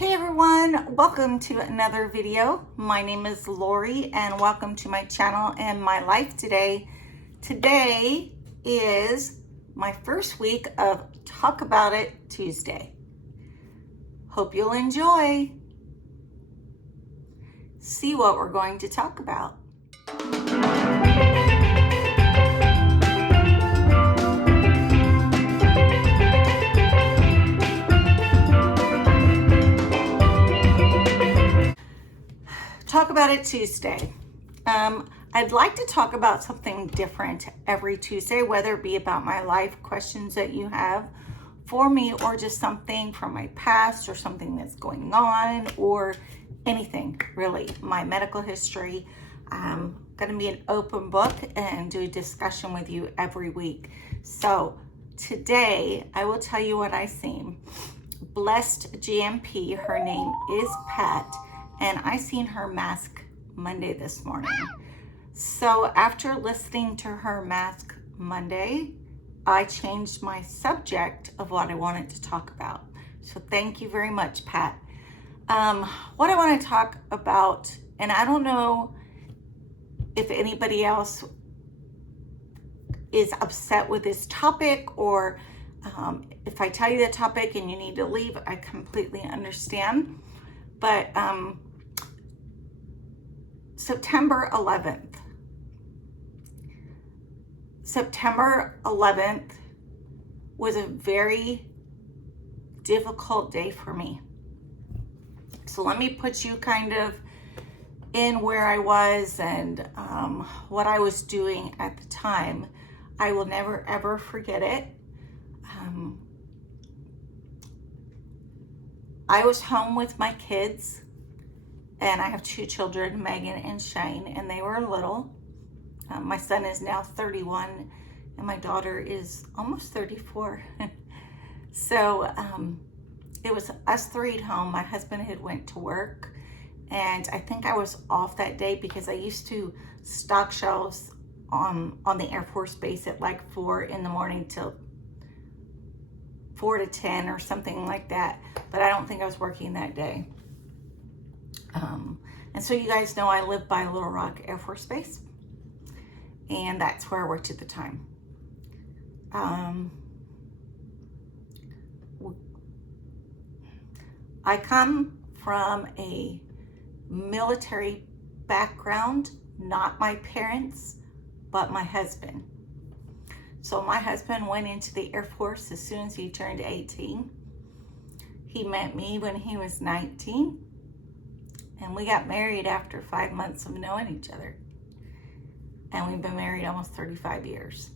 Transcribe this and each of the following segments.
Hey everyone, welcome to another video. My name is Lori and welcome to my channel and my life today. Today is my first week of Talk About It Tuesday. Hope you'll enjoy. See what we're going to talk about. Talk About It Tuesday. I'd like to talk about something different every Tuesday, whether it be about my life, questions that you have for me, or just something from my past or something that's going on or anything really, my medical history. I'm going to be an open book and do a discussion with you every week. So today I will tell you what I seen. Blessed GMP, her name is Pat, and I seen her mask Monday this morning. So after listening to her mask Monday, I changed my subject of what I wanted to talk about. So thank you very much, Pat. What I want to talk about, and I don't know if anybody else is upset with this topic, or if I tell you the topic and you need to leave, I completely understand. But September 11th was a very difficult day for me. So let me put you kind of in where I was and what I was doing at the time. I will never ever forget it. I was home with my kids, and I have two children, Megan and Shane, and they were little. My son is now 31 and my daughter is almost 34. So it was us three at home. My husband had went to work, and I think I was off that day because I used to stock shelves on the Air Force Base at like 4 in the morning till 4 to 10 or something like that. But I don't think I was working that day. And so you guys know I live by Little Rock Air Force Base, and that's where I worked at the time. I come from a military background, not my parents, but my husband. So my husband went into the Air Force as soon as he turned 18. He met me when he was 19. And we got married after 5 months of knowing each other. And we've been married almost 35 years.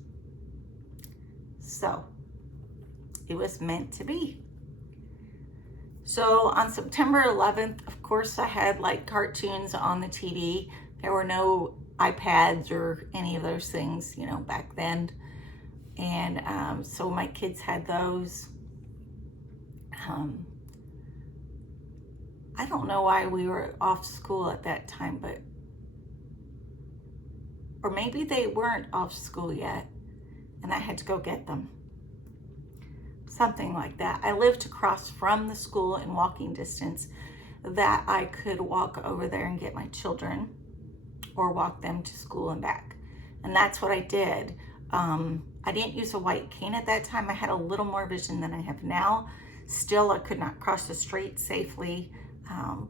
So it was meant to be. So on September 11th, of course, I had like cartoons on the TV. There were no iPads or any of those things, you know, back then. And so my kids had those. I don't know why we were off school at that time, but, or maybe they weren't off school yet and I had to go get them. Something like that. I lived across from the school in walking distance that I could walk over there and get my children or walk them to school and back. And that's what I did. I didn't use a white cane at that time. I had a little more vision than I have now. Still, I could not cross the street safely.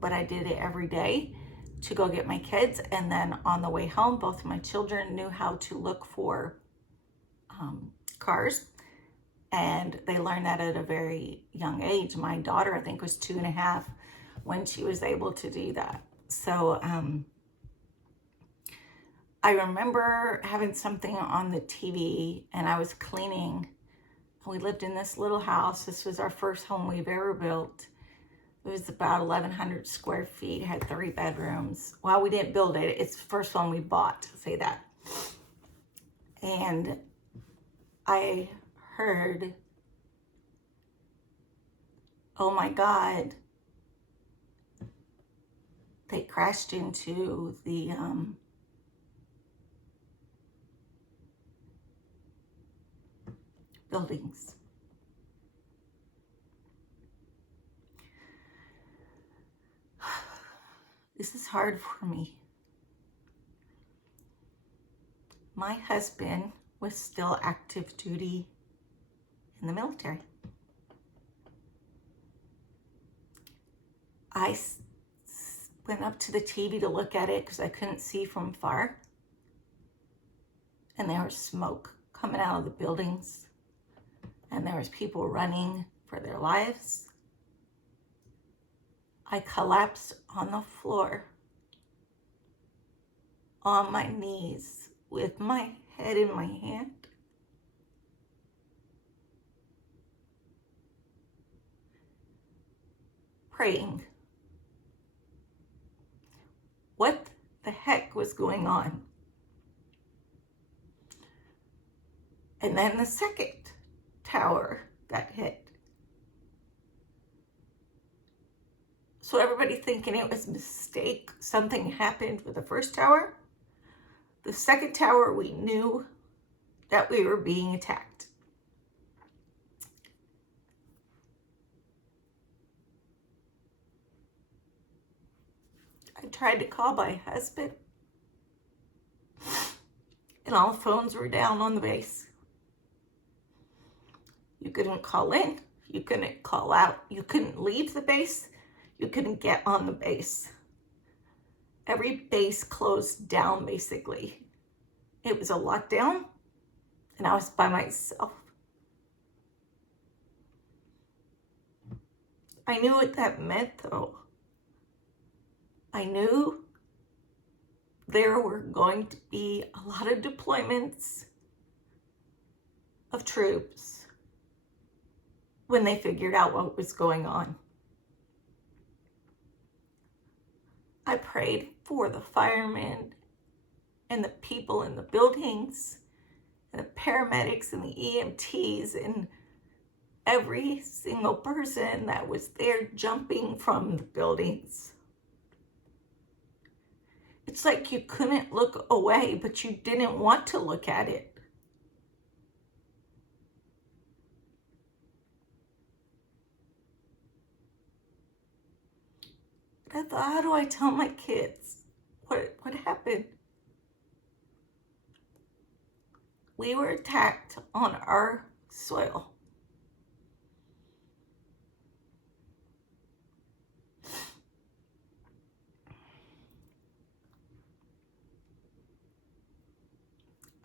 But I did it every day to go get my kids. And then on the way home, both of my children knew how to look for cars. And they learned that at a very young age. My daughter, I think, was 2.5 when she was able to do that. So I remember having something on the TV, and I was cleaning. We lived in this little house. This was our first home we've ever built. It was about 1,100 square feet, had 3 bedrooms. Well, we didn't build it. It's the first one we bought, say that. And I heard, oh my God, they crashed into the buildings. This is hard for me. My husband was still active duty in the military. I went up to the TV to look at it because I couldn't see from far. And there was smoke coming out of the buildings. And there was people running for their lives. I collapsed on the floor, on my knees, with my head in my hand. Praying. What the heck was going on? And then the second tower got hit. So everybody thinking it was a mistake, something happened with the first tower. The second tower, we knew that we were being attacked. I tried to call my husband, and all the phones were down on the base. You couldn't call in, you couldn't call out, you couldn't leave the base, you couldn't get on the base. Every base closed down, basically. It was a lockdown, and I was by myself. I knew what that meant, though. I knew there were going to be a lot of deployments of troops when they figured out what was going on. I prayed for the firemen and the people in the buildings and the paramedics and the EMTs and every single person that was there jumping from the buildings. It's like you couldn't look away, but you didn't want to look at it. I thought, how do I tell my kids what happened? We were attacked on our soil.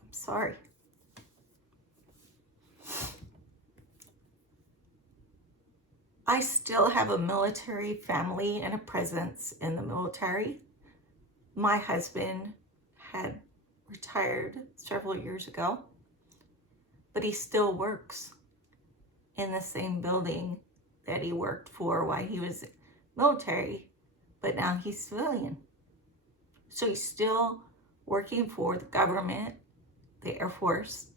I'm sorry. I still have a military family and a presence in the military. My husband had retired several years ago, but he still works in the same building that he worked for while he was military, but now he's civilian. So he's still working for the government, the Air Force,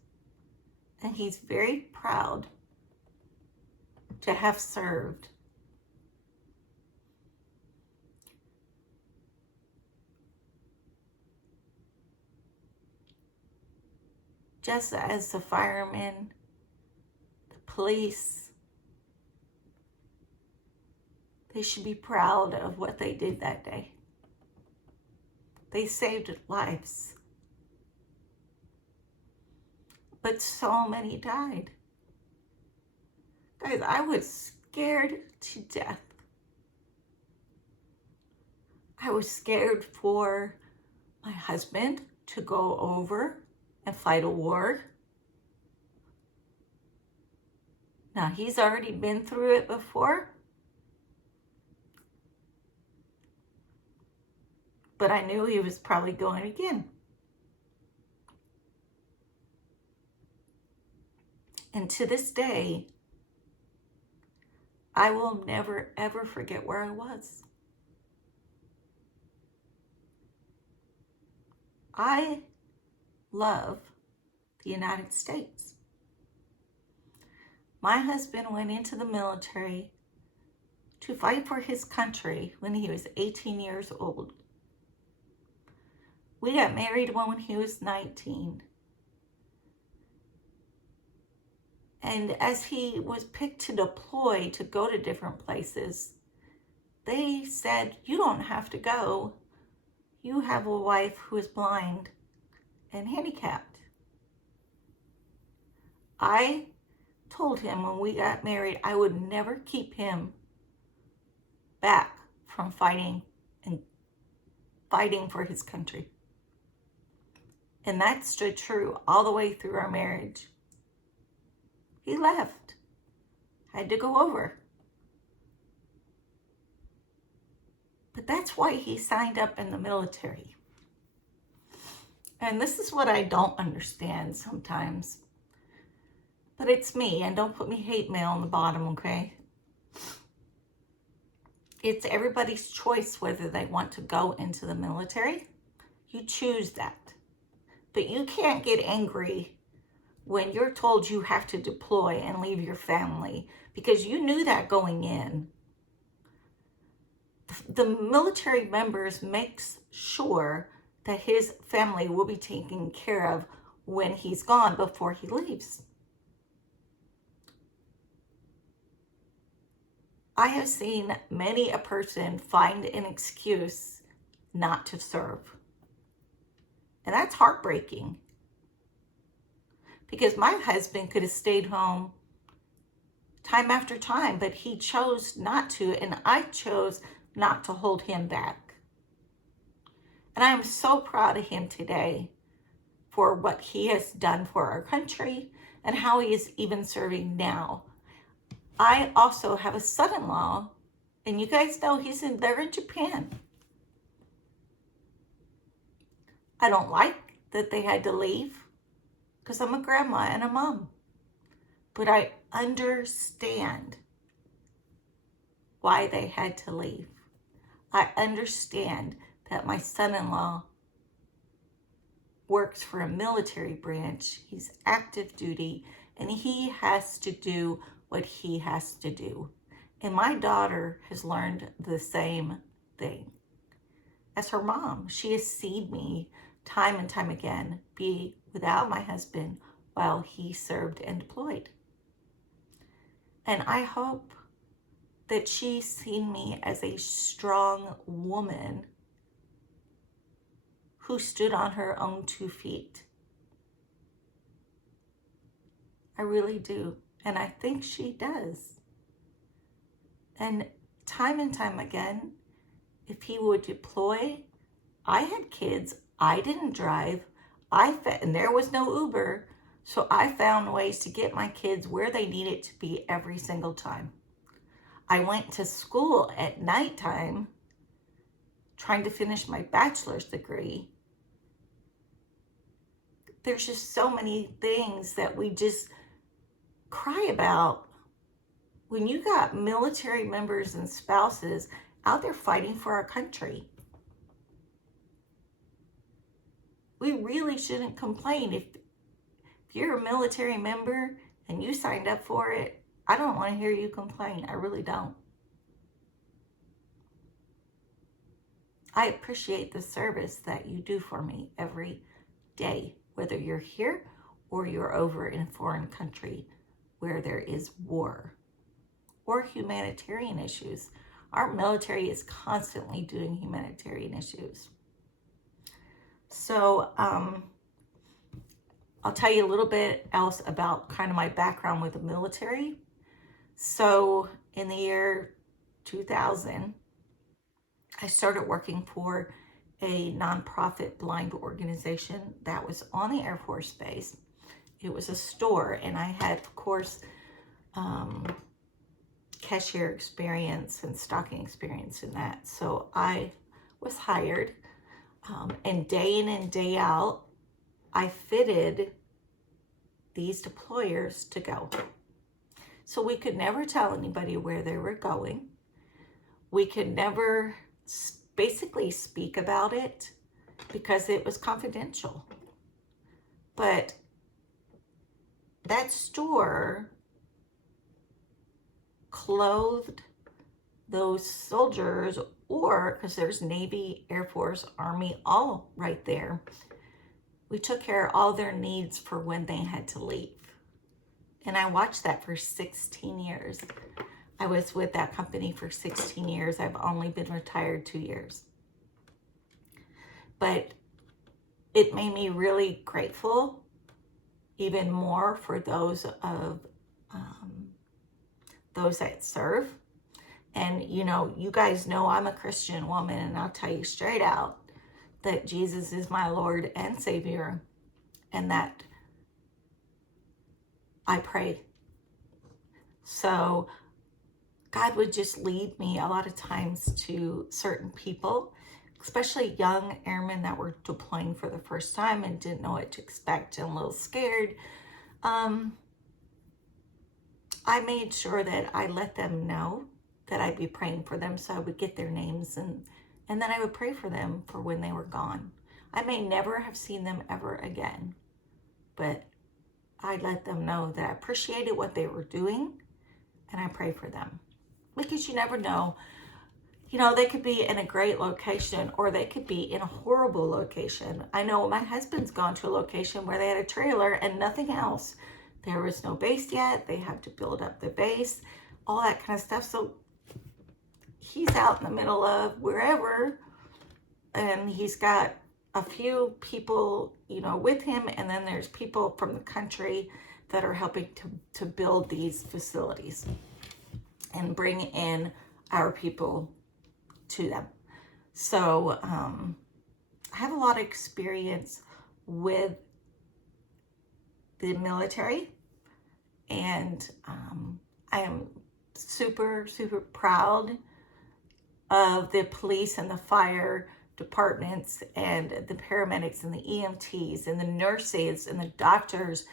and he's very proud to have served. Just as the firemen, the police, they should be proud of what they did that day. They saved lives. But so many died. Guys, I was scared to death. I was scared for my husband to go over and fight a war. Now, he's already been through it before. But I knew he was probably going again. And to this day, I will never, ever forget where I was. I love the United States. My husband went into the military to fight for his country when he was 18 years old. We got married when he was 19. And as he was picked to deploy to go to different places, they said, you don't have to go. You have a wife who is blind and handicapped. I told him when we got married, I would never keep him back from fighting for his country. And that stood true all the way through our marriage. He left. Had to go over. But that's why he signed up in the military. And this is what I don't understand sometimes. But it's me, and don't put me hate mail on the bottom, okay? It's everybody's choice whether they want to go into the military. You choose that. But you can't get angry when you're told you have to deploy and leave your family, because you knew that going in. The military members makes sure that his family will be taken care of when he's gone before he leaves. I have seen many a person find an excuse not to serve. And that's heartbreaking. Because my husband could have stayed home time after time, but he chose not to, and I chose not to hold him back. And I am so proud of him today for what he has done for our country and how he is even serving now. I also have a son-in-law, and you guys know they're in Japan. I don't like that they had to leave because I'm a grandma and a mom. But I understand why they had to leave. I understand that my son-in-law works for a military branch. He's active duty, and he has to do what he has to do. And my daughter has learned the same thing. As her mom, she has seen me time and time again be without my husband while he served and deployed. And I hope that she's seen me as a strong woman who stood on her own 2 feet. I really do. And I think she does. And time again, if he would deploy, I had kids, I didn't drive, and there was no Uber, so I found ways to get my kids where they needed to be every single time. I went to school at nighttime trying to finish my bachelor's degree. There's just so many things that we just cry about when you got military members and spouses out there fighting for our country. We really shouldn't complain. If you're a military member and you signed up for it, I don't want to hear you complain. I really don't. I appreciate the service that you do for me every day, whether you're here or you're over in a foreign country where there is war or humanitarian issues. Our military is constantly doing humanitarian issues. So I'll tell you a little bit else about kind of my background with the military. So in the year 2000, I started working for a nonprofit blind organization that was on the Air Force Base. It was a store, and I had, of course, cashier experience and stocking experience in that. So I was hired, and day in and day out, I fitted these deployers to go. So we could never tell anybody where they were going. We could never basically speak about it because it was confidential. But that store clothed those soldiers, or because there's Navy, Air Force, Army, all right there. We took care of all their needs for when they had to leave. And I watched that for 16 years. I was with that company for 16 years. I've only been retired 2 years. But it made me really grateful, even more for those that serve. And, you know, you guys know I'm a Christian woman, and I'll tell you straight out that Jesus is my Lord and Savior, and that I pray. So God would just lead me a lot of times to certain people, especially young airmen that were deploying for the first time and didn't know what to expect and a little scared. I made sure that I let them know that I'd be praying for them, so I would get their names, and then I would pray for them for when they were gone. I may never have seen them ever again, but I let them know that I appreciated what they were doing, and I pray for them. Because you never know, you know, they could be in a great location or they could be in a horrible location. I know my husband's gone to a location where they had a trailer and nothing else. There was no base yet. They have to build up the base, all that kind of stuff. So he's out in the middle of wherever, and he's got a few people, you know, with him, and then there's people from the country that are helping to build these facilities and bring in our people to them. So I have a lot of experience with the military, and I am super, super proud of the police and the fire departments and the paramedics and the EMTs and the nurses and the doctors.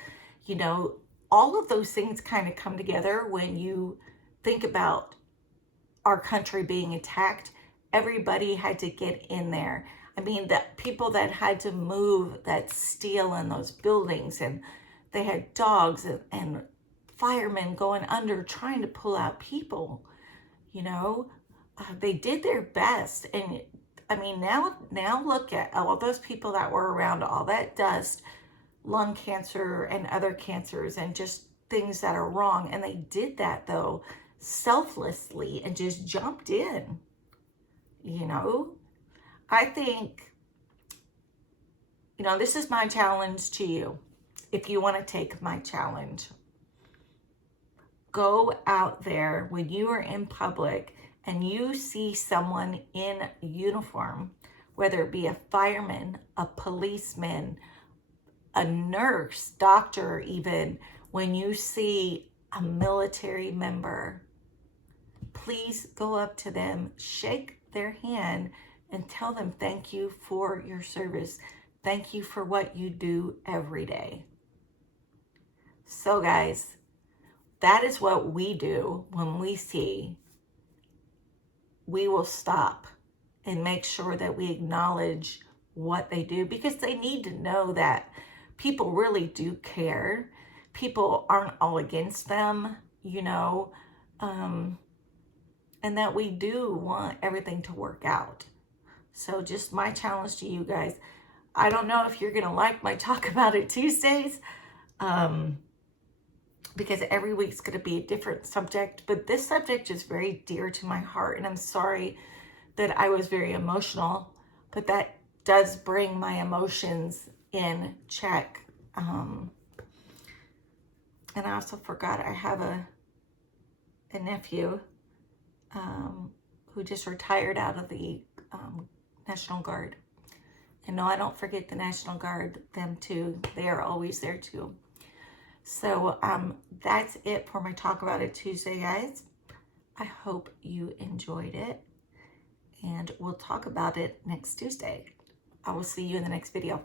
You know, all of those things kind of come together when you think about our country being attacked. Everybody had to get in there. I mean, the people that had to move that steel in those buildings, and they had dogs and firemen going under trying to pull out people, you know. They did their best. And I mean, now look at all those people that were around all that dust, lung cancer and other cancers and just things that are wrong. And they did that, though, selflessly, and just jumped in, you know. I think, you know, this is my challenge to you. If you want to take my challenge, go out there when you are in public and you see someone in uniform, whether it be a fireman, a policeman, a nurse, doctor, even when you see a military member, please go up to them, shake their hand, and tell them thank you for your service. Thank you for what you do every day. So guys, that is what we do when we see. We will stop and make sure that we acknowledge what they do, because they need to know that people really do care. People aren't all against them, you know, and that we do want everything to work out. So just my challenge to you guys. I don't know if you're going to like my Talk About It Tuesdays, because every week's going to be a different subject, but this subject is very dear to my heart, and I'm sorry that I was very emotional, but that does bring my emotions in check. And I also forgot I have a nephew who just retired out of the National Guard. And no, I don't forget the National Guard, them too. They are always there too. So that's it for my Talk About It Tuesday, guys. I hope you enjoyed it, and we'll talk about it next Tuesday. I will see you in the next video.